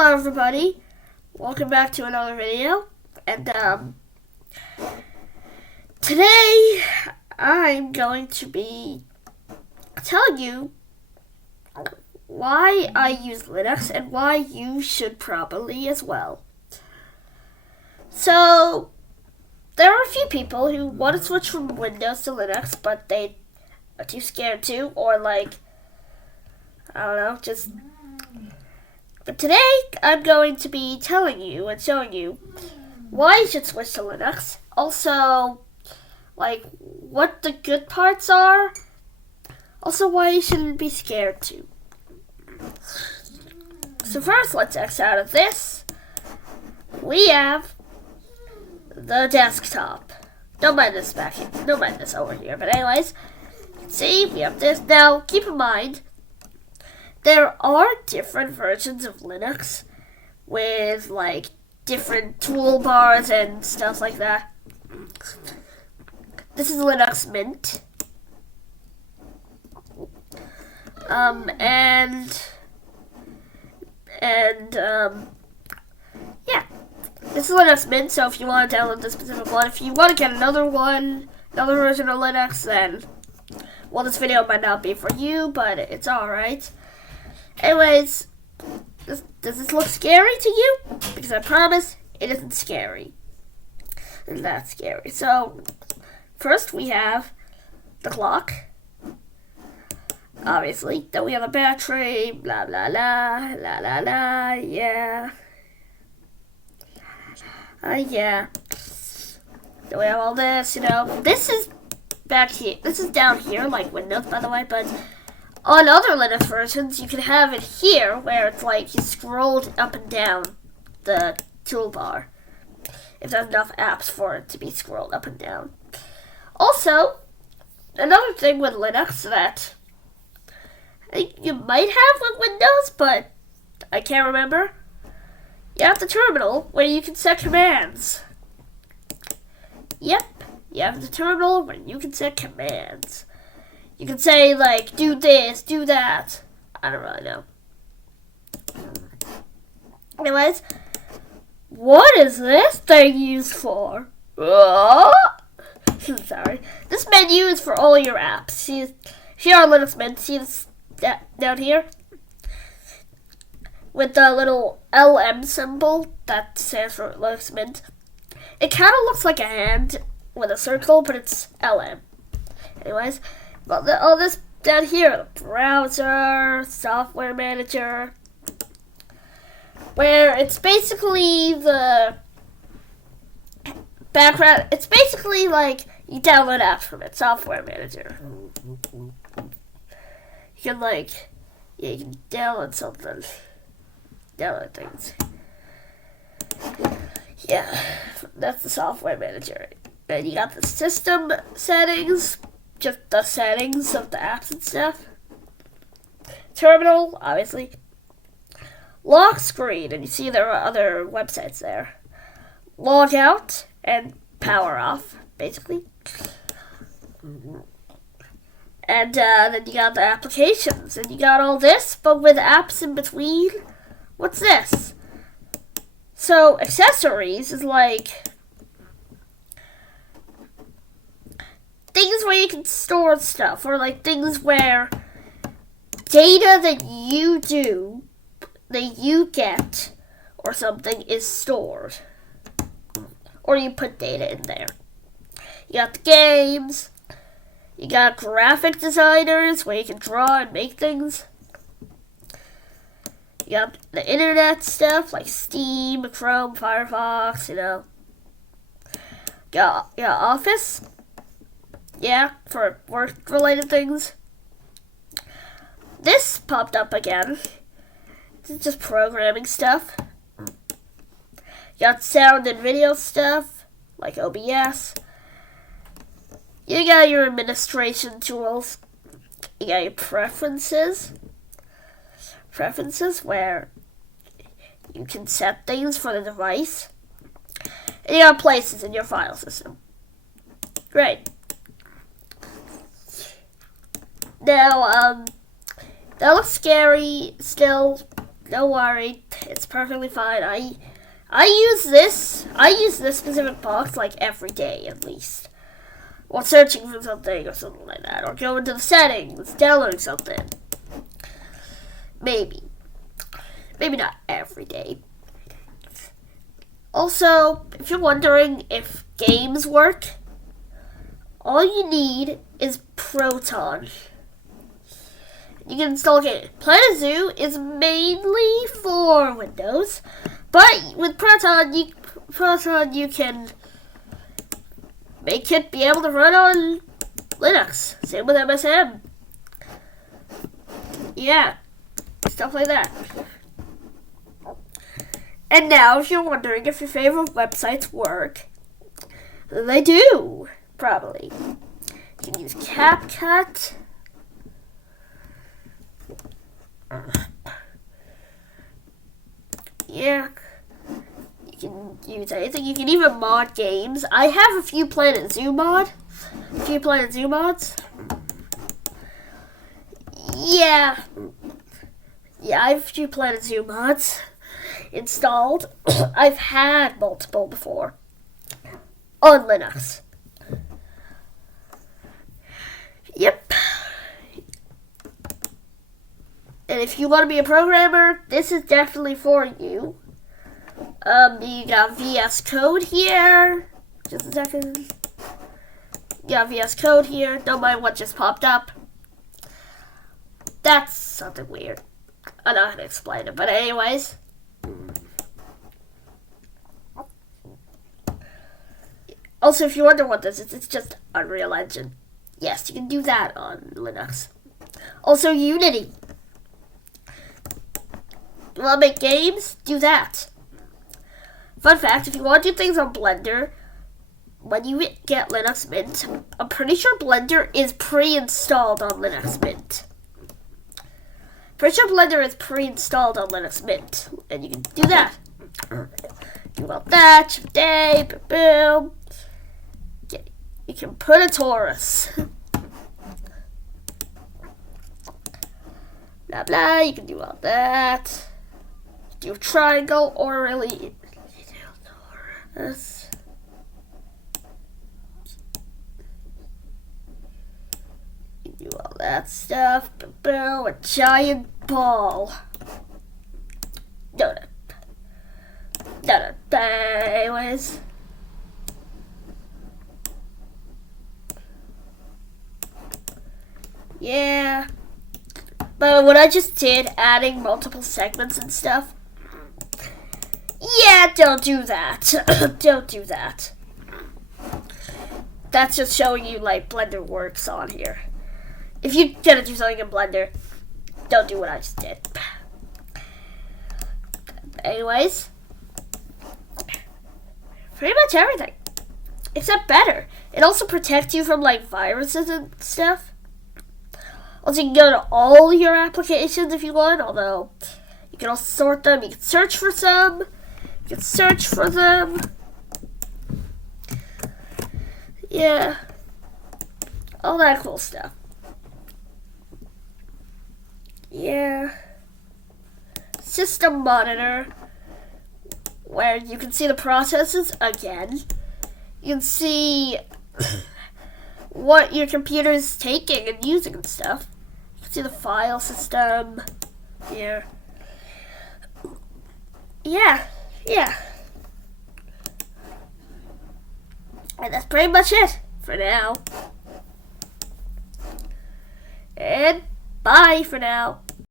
Hello everybody, welcome back to another video, and today I'm going to be telling you why I use Linux and why you should probably as well. So, there are a few people who want to switch from Windows to Linux, but they are too scared to, or like, I don't know, just... But today, I'm going to be telling you and showing you why you should switch to Linux. Also, like, what the good parts are. Also, why you shouldn't be scared to. So first, let's X out of this. We have the desktop. Don't mind this back here. Don't mind this over here. But anyways, see, we have this. Now, keep in mind, there are different versions of Linux with like different toolbars and stuff like that. This is Linux Mint. Yeah. This is Linux Mint, so if you want to download this specific one, if you want to get another version of Linux, then, well, this video might not be for you, but it's alright. Anyways, does this look scary to you? Because I promise it isn't scary. It's not scary. So, first we have the clock. Obviously. Then we have the battery. Blah, blah, blah. La, la, la. Yeah. Yeah. Then we have all this, This is back here. This is down here, like Windows, by the way, but on other Linux versions, you can have it here, where it's like you scrolled up and down the toolbar, if there's enough apps for it to be scrolled up and down. Also, another thing with Linux that I think you might have with Windows, but I can't remember, you have the terminal where you can set commands. Yep, you have the terminal where you can set commands. You can say, like, do this, do that. I don't really know. Anyways, what is this thing used for? Sorry. This menu is for all your apps. See, if you're on Linux Mint, see this down here? With the little LM symbol that stands for Linux Mint. It kind of looks like a hand with a circle, but it's LM. Anyways, well, all this down here, the browser, software manager, where it's basically the background. It's basically like you download apps from it, software manager. You can you can download something, download things. Yeah, that's the software manager. And you got the system settings, just the settings of the apps and stuff. Terminal, obviously. Lock screen, and you see there are other websites there. Log out and power off, basically. And then you got the applications, and you got all this, but with apps in between. What's this? So, accessories is like things where you can store stuff, or like things where data that you do, that you get, or something is stored. Or you put data in there. You got the games, you got graphic designers where you can draw and make things. You got the internet stuff like Steam, Chrome, Firefox, You got Office. Yeah, for work-related things. This popped up again. This is just programming stuff. You got sound and video stuff, like OBS. You got your administration tools. You got your preferences. Preferences where you can set things for the device. And you got places in your file system. Great. Now, that looks scary still. Don't worry. It's perfectly fine. I use this specific box like every day at least. Or searching for something or something like that. Or going to the settings, downloading something. Maybe. Maybe not every day. Also, if you're wondering if games work, all you need is Proton. You can install it. Planet Zoo is mainly for Windows, but with Proton you can make it be able to run on Linux. Same with MSM. Yeah, stuff like that. And now, if you're wondering if your favorite websites work, they do, probably. You can use CapCut. Yeah, you can use anything. You can even mod games. I have a few Planet Zoo mods. Yeah, I have a few Planet Zoo mods installed. I've had multiple before on Linux. Yep. And if you want to be a programmer, this is definitely for you. You got VS Code here. Just a second. You got VS Code here. Don't mind what just popped up. That's something weird. I'm not going to explain it, but anyways. Also, if you wonder what this is, it's just Unreal Engine. Yes, you can do that on Linux. Also, Unity. You want to make games? Do that. Fun fact, if you want to do things on Blender, when you get Linux Mint, I'm pretty sure Blender is pre-installed on Linux Mint. Pretty sure Blender is pre-installed on Linux Mint, and you can do that. You want that, day, boom. You can put a torus. Blah blah, you can do all that. Do a triangle or really torus. You do all that stuff. Boom, a giant ball. No. Anyways. Yeah. But what I just did, adding multiple segments and stuff. Yeah, don't do that. Don't do that. That's just showing you like Blender works on here. If you're gonna do something in Blender, don't do what I just did. Anyways, pretty much everything. Except better. It also protects you from like viruses and stuff. Also, you can go to all your applications if you want, although you can also sort them. You can search for some. You can search for them. Yeah. All that cool stuff. Yeah. System monitor, where you can see the processes again. You can see what your computer is taking and using and stuff. You can see the file system here. Yeah. And that's pretty much it for now. And bye for now.